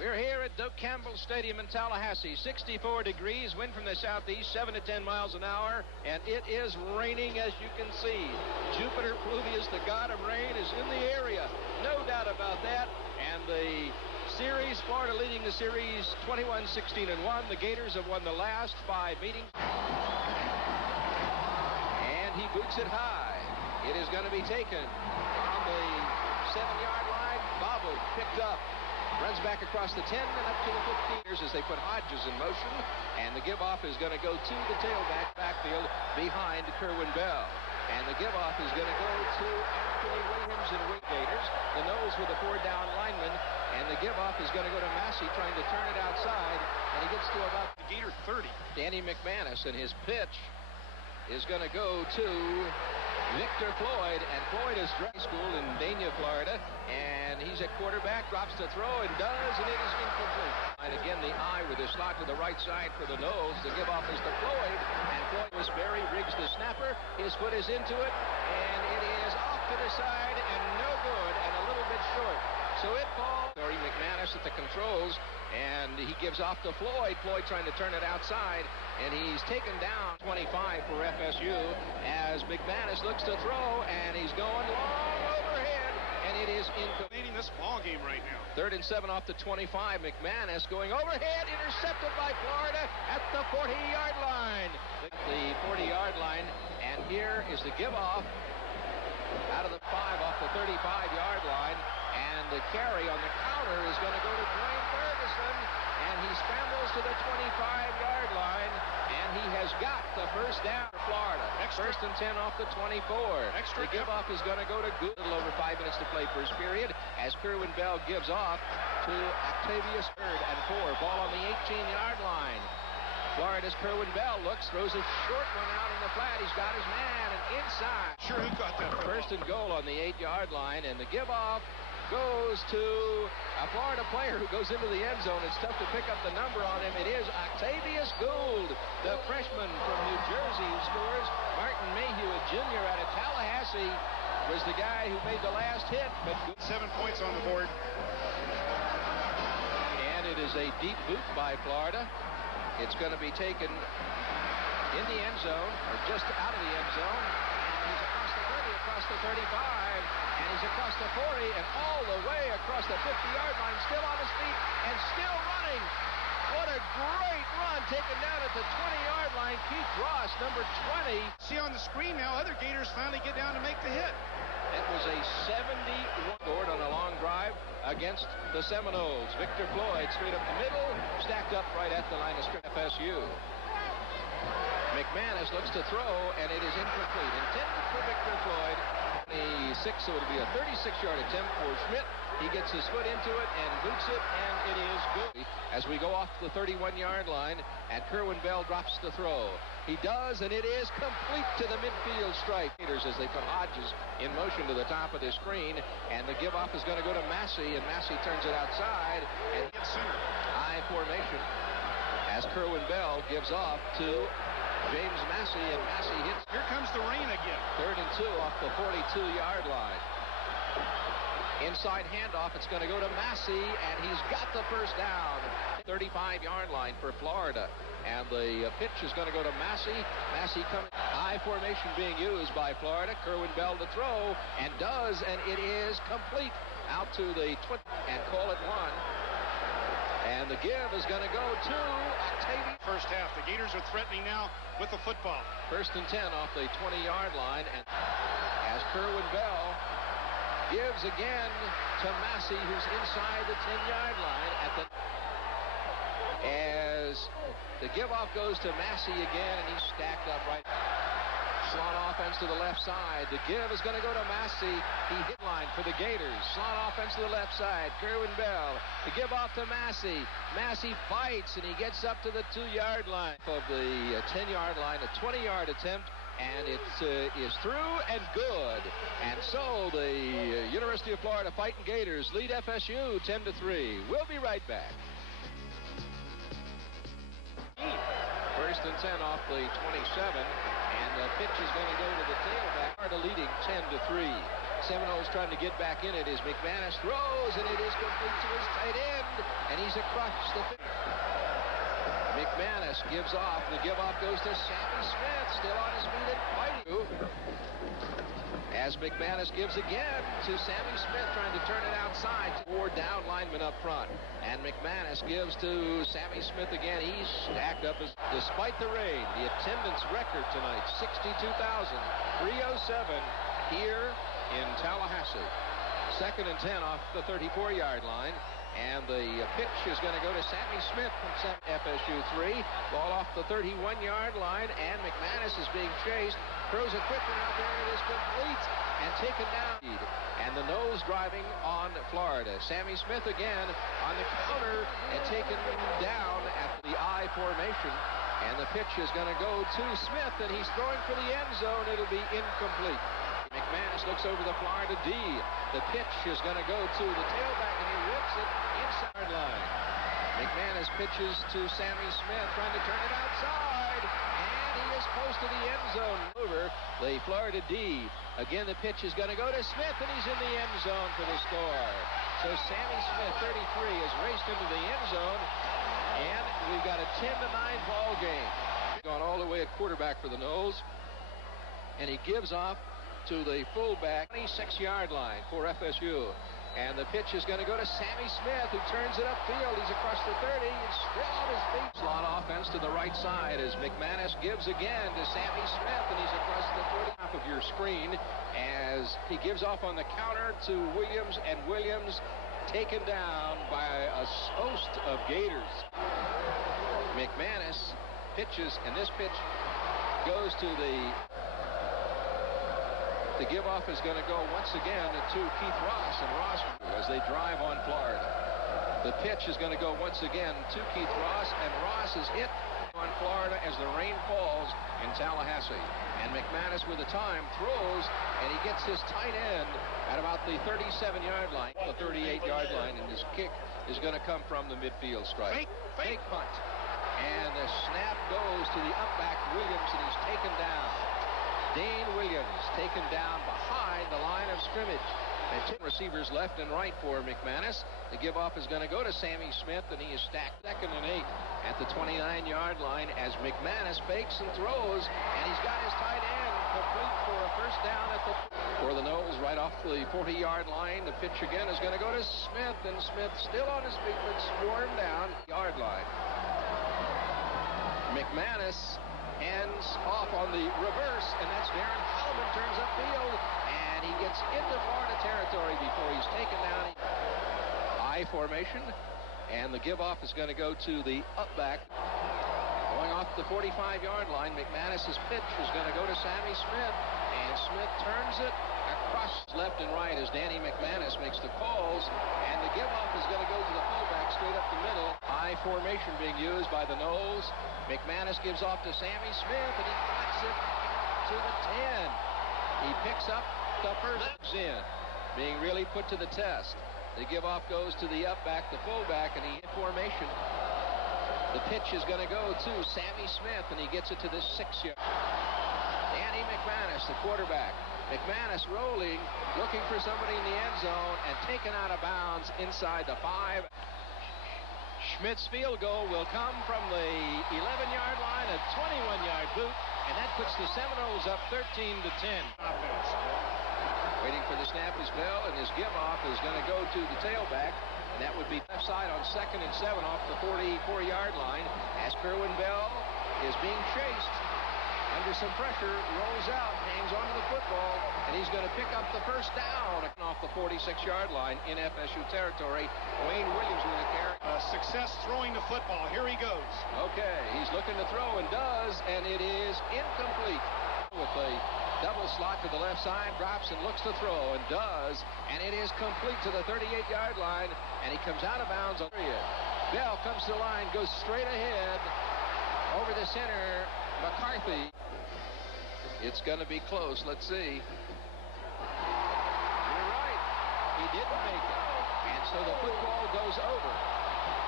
We're here at Doak Campbell Stadium in Tallahassee. 64 degrees, wind from the southeast, 7 to 10 miles an hour, and it is raining, as you can see. Jupiter Pluvius, the god of rain, is in the area. No doubt about that. And the series, Florida leading the series 21-16-1. The Gators have won the last 5 meetings. And he boots it high. It is going to be taken on the 7-yard line. Bobby picked up. Runs back across the 10 and up to the 15 as they put Hodges in motion. And the give-off is going to go to the tailback backfield behind Kerwin Bell. And the give-off is going to go to Anthony Williams and Gators. The nose with a 4-down lineman. And the give-off is going to go to Massey trying to turn it outside. And he gets to about the Gator 30. Danny McManus, and his pitch is going to go to Victor Floyd, and Floyd is high school in Dania, Florida, and he's at quarterback, drops to throw, and does, and it is incomplete. And again, the eye with the slot to the right side for the nose. The give-off is to Floyd, and Floyd Westbury rigs the snapper. His foot is into it, and it is off to the side, and no good, and a little bit short. So it falls. Corey McManus at the controls, and he gives off to Floyd. Floyd trying to turn it outside, and he's taken down 25 for FSU as McManus looks to throw, and he's going long overhead, and it is incomplete. This ball game right now. 3rd and 7 off the 25. McManus going overhead, intercepted by Florida at the 40-yard line. The 40-yard line, and here is the give-off out of the 5 off the 35-yard line. And the carry on the counter is going to go to Dwayne Ferguson, and he scrambles to the 25-yard line, and he has got the first down for Florida. First and 10 off the 24. The give-off is going to go to Good. A little over 5 minutes to play first period as Kerwin Bell gives off to Octavius 3rd and 4. Ball on the 18-yard line. Florida's Kerwin Bell looks, throws a short one out in the flat. He's got his man, and inside. Sure, who got that? First and goal on the 8-yard line, and the give-off goes to a Florida player who goes into the end zone. It's tough to pick up the number on him. It is Octavius Gould, the freshman from New Jersey who scores. Martin Mayhew, a junior out of Tallahassee, was the guy who made the last hit. But 7 points on the board. And it is a deep boot by Florida. It's going to be taken in the end zone, or just out of the end zone. And he's across the 30, across the 35, and he's across the 40, and all the way across the 50-yard line, still on his feet, and still running. What a great run, taken down at the 20-yard line. Keith Ross, number 20. See on the screen now, other Gators finally get down to make the hit. It was a 71 board on a long drive against the Seminoles. Victor Floyd straight up the middle, stacked up right at the line of scrimmage. FSU. McManus looks to throw, and it is incomplete. Intended for Victor Floyd. 26, so it'll be a 36-yard attempt for Schmidt. He gets his foot into it and boots it, and it is good. As we go off the 31-yard line, and Kerwin Bell drops the throw. He does, and it is complete to the midfield stripe. As they put Hodges in motion to the top of the screen, and the give-off is going to go to Massey, and Massey turns it outside, and gets center. High formation as Kerwin Bell gives off to James Massey, and Massey hits. Here comes the rain again. 3rd and 2 off the 42-yard line. Inside handoff, it's going to go to Massey, and he's got the first down. 35-yard line for Florida. And the pitch is going to go to Massey. Massey coming. High formation being used by Florida. Kerwin Bell to throw, and does, and it is complete. Out to the 20, and call it 1. And the give is going to go to Octavius. First half, the Gators are threatening now with the football. 1st and 10 off the 20-yard line, and as Kerwin Bell gives again to Massey, who's inside the 10-yard line at the. As the give-off goes to Massey again, and he's stacked up right. Slot offense to the left side. The give is going to go to Massey. He hit line for the Gators. Slot offense to the left side. Kerwin Bell. The give off to Massey. Massey fights, and he gets up to the 2-yard line. Of the 10-yard line, a 20-yard attempt, and it is through and good. And so the University of Florida Fighting Gators lead FSU 10-3. We'll be right back. 1st and 10 off the 27, and the pitch is going to go to the tailback. Florida leading 10-3. Seminoles trying to get back in it as McManus throws, and it is complete to his tight end, and he he's across the field. McManus gives off. The give-off goes to Sammy Smith, still on his feet and fighting. As McManus gives again to Sammy Smith, trying to turn it outside. 4 down linemen up front. And McManus gives to Sammy Smith again. He's stacked up. Despite the rain, the attendance record tonight, 62,307 here in Tallahassee. 2nd and 10 off the 34-yard line. And the pitch is going to go to Sammy Smith from FSU 3. Ball off the 31-yard line, and McManus is being chased. Throws a quick one out there. It is complete and taken down. And the Noles driving on Florida. Sammy Smith again on the counter and taken down at the I formation. And the pitch is going to go to Smith, and he's throwing for the end zone. It'll be incomplete. McManus looks over the Florida D. The pitch is going to go to the tailback, and he rips it inside line. McManus pitches to Sammy Smith, trying to turn it outside, and he is close to the end zone. Over the Florida D. Again, the pitch is going to go to Smith, and he's in the end zone for the score. So Sammy Smith, 33, has raced into the end zone, and we've got a 10-9 ball game. Gone all the way at quarterback for the Noles, and he gives off to the fullback, 26-yard line for FSU. And the pitch is going to go to Sammy Smith, who turns it upfield. He's across the 30. He's still on his feet. Slot offense to the right side as McManus gives again to Sammy Smith, and he's across the 40. Top of your screen as he gives off on the counter to Williams, and Williams taken down by a host of Gators. McManus pitches, and this pitch goes to the give-off is going to go once again to Keith Ross, and Ross as they drive on Florida. The pitch is going to go once again to Keith Ross, and Ross is hit on Florida as the rain falls in Tallahassee. And McManus with the time throws, and he gets his tight end at about the 37-yard line, the 38-yard line, and his kick is going to come from the midfield stripe. Fake punt. And the snap goes to the up-back Williams, and he's taken down. Dane Williams taken down behind the line of scrimmage. And 2 receivers left and right for McManus. The give-off is going to go to Sammy Smith, and he is stacked 2nd and 8 at the 29-yard line as McManus fakes and throws, and he's got his tight end complete for a first down at the for the Noles right off the 40-yard line. The pitch again is going to go to Smith, and Smith still on his feet but swarmed down the yard line. McManus hands off on the reverse, and that's Darren Coleman turns upfield, and he gets into Florida territory before he's taken down. I formation, and the give-off is going to go to the up-back. Going off the 45-yard line, McManus's pitch is going to go to Sammy Smith, and Smith turns it across left and right as Danny McManus makes the calls, and the give-off is going to go to the fullback straight up the middle. I formation being used by the Noles. McManus gives off to Sammy Smith, and he cuts it to the 10. He picks up the first in, being really put to the test. The give-off goes to the up-back, the fullback, and he in formation. The pitch is going to go to Sammy Smith, and he gets it to the 6-yard. Danny McManus, the quarterback. McManus rolling, looking for somebody in the end zone, and taken out of bounds inside the 5. Schmidt's field goal will come from the 11-yard line, a 21-yard boot, and that puts the Seminoles up 13-10. Waiting for the snap is Bell, and his give-off is going to go to the tailback, and that would be left side on 2nd and 7 off the 44-yard line as Kerwin Bell is being chased under some pressure, rolls out, hangs onto the football, and he's going to pick up the first down off the 46-yard line in FSU territory. Wayne Williams with a carry. Success throwing the football. Here he goes. Okay, he's looking to throw and does, and it is incomplete. With the double slot to the left side, drops and looks to throw and does, and it is complete to the 38-yard line, and he comes out of bounds on the period. Bell comes to the line, goes straight ahead over the center. McCarthy. It's going to be close. Let's see. You're right. He didn't make it. And so the football goes over.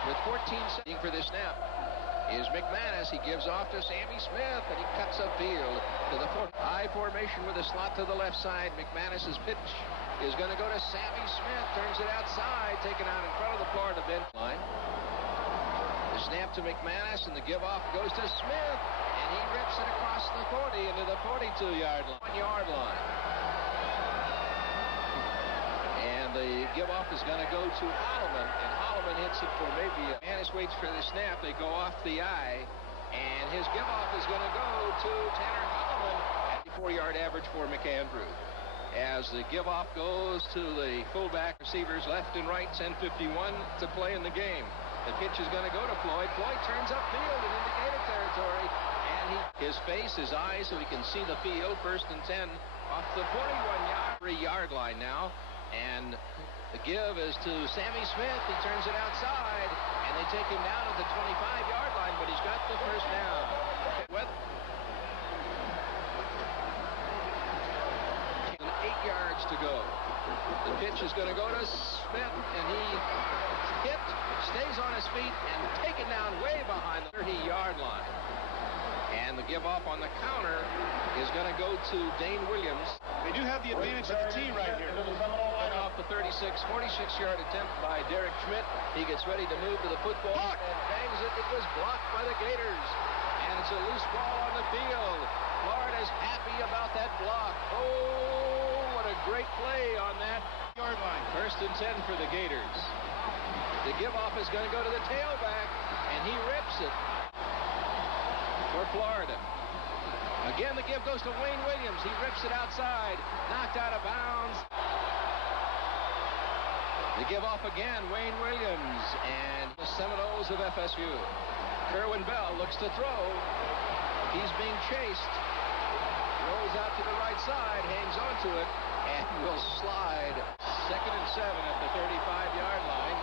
With 14 seconds for this snap is McManus. He gives off to Sammy Smith, and he cuts upfield to the I formation with a slot to the left side. McManus's pitch is going to go to Sammy Smith. Turns it outside, taken out in front of the Florida bench line. snap to McManus, and the give-off goes to Smith, and he rips it across the 40 into the 42-yard line. 1-yard line. And the give-off is going to go to Holloman, and Holloman hits it for maybe McManus waits for the snap. They go off the eye, and his give-off is going to go to Tanner Holloman at the 4-yard average for McAndrew. As the give-off goes to the fullback receivers left and right, 10:51 to play in the game. The pitch is going to go to Floyd. Floyd turns upfield in indicated territory, and his face, his eyes, so he can see the field. 1st and 10 off the 41-yard line now, and the give is to Sammy Smith. He turns it outside, and they take him down at the 25-yard line, but he's got the first down. 8 yards to go. The pitch is going to go to Smith, and he hit, stays on his feet, and taken down way behind the 30-yard line. And the give-off on the counter is going to go to Dane Williams. They do have the advantage of the team right here. And off the 46-yard attempt by Derek Schmidt. He gets ready to move to the football and bangs it. It was blocked by the Gators. And it's a loose ball on the field. Florida's happy about that block. Oh, what a great play on that yard line. 1st and 10 for the Gators. The give-off is going to go to the tailback, and he rips it for Florida. Again, the give goes to Wayne Williams. He rips it outside, knocked out of bounds. The give off again, Wayne Williams, and the Seminoles of FSU. Kerwin Bell looks to throw. He's being chased. Rolls out to the right side, hangs onto it, and will slide. 2nd and 7 at the 35-yard line.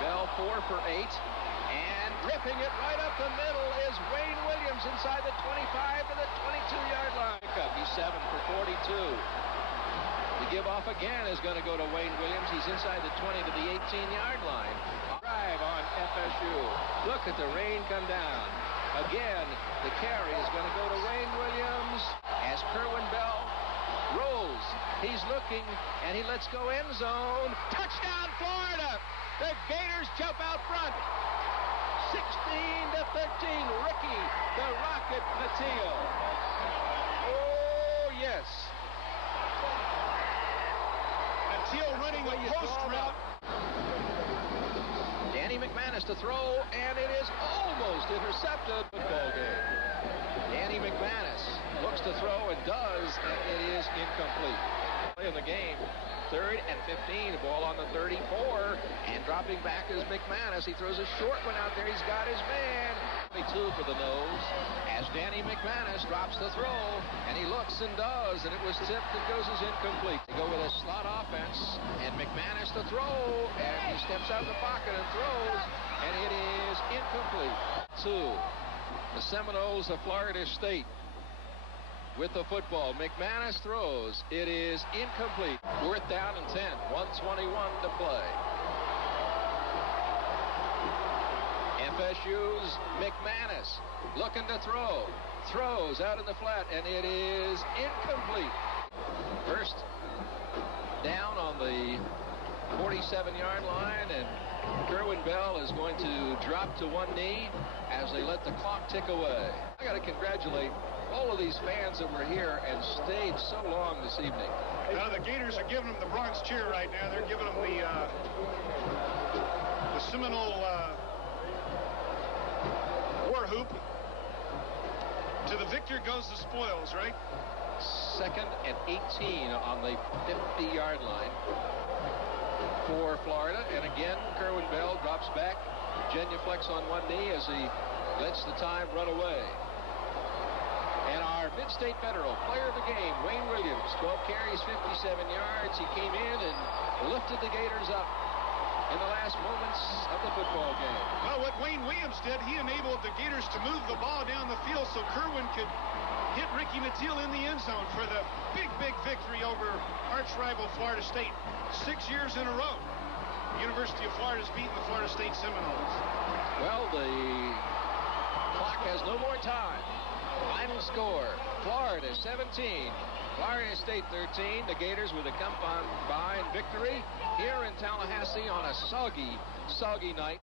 Bell 4 for 8. And ripping it right up the middle is Wayne Williams inside the 25 to the 22-yard line. He's 7 for 42. The give off again is going to go to Wayne Williams. He's inside the 20 to the 18-yard line. Drive on FSU. Look at the rain come down. Again, the carry is going to go to Wayne Williams as Kerwin Bell rolls. He's looking, and he lets go end zone. Touchdown, Florida! The Gators jump out front. 16 to 13, Ricky, the Rocket Matil. Oh, yes. Matil running a post route. Danny McManus to throw, and it is almost intercepted. Football game. Danny McManus looks to throw and does, and it is incomplete. In the game. 3rd and 15, ball on the 34, and dropping back is McManus. He throws a short one out there. He's got his man. 22 for the nose as Danny McManus drops the throw, and he looks and does, and it was tipped and goes as incomplete. They go with a slot offense, and McManus to throw, and he steps out of the pocket and throws, and it is incomplete. 2. The Seminoles of Florida State with the football. McManus throws. It is incomplete. 4th down and 10. 1:21 to play. FSU's McManus looking to throw. Throws out in the flat, and it is incomplete. 1st down on the 47-yard line, and Kerwin Bell is going to drop to one knee as they let the clock tick away. I got to congratulate all of these fans that were here and stayed so long this evening. Now the Gators are giving them the Bronx cheer right now. They're giving them the Seminole war hoop. To the victor goes the spoils, right? 2nd and 18 on the 50-yard line for Florida. And again, Kerwin Bell drops back, genuflects on one knee as he lets the time run away. And our Mid-State Federal player of the game, Wayne Williams, 12 carries, 57 yards. He came in and lifted the Gators up in the last moments of the football game. Well, what Wayne Williams did, he enabled the Gators to move the ball down the field so Kerwin could hit Ricky Matil in the end zone for the big, big victory over arch rival Florida State. 6 years in a row, the University of Florida has beaten the Florida State Seminoles. Well, the clock has no more time. Final score, Florida 17, Florida State 13. The Gators with a combined victory here in Tallahassee on a soggy night.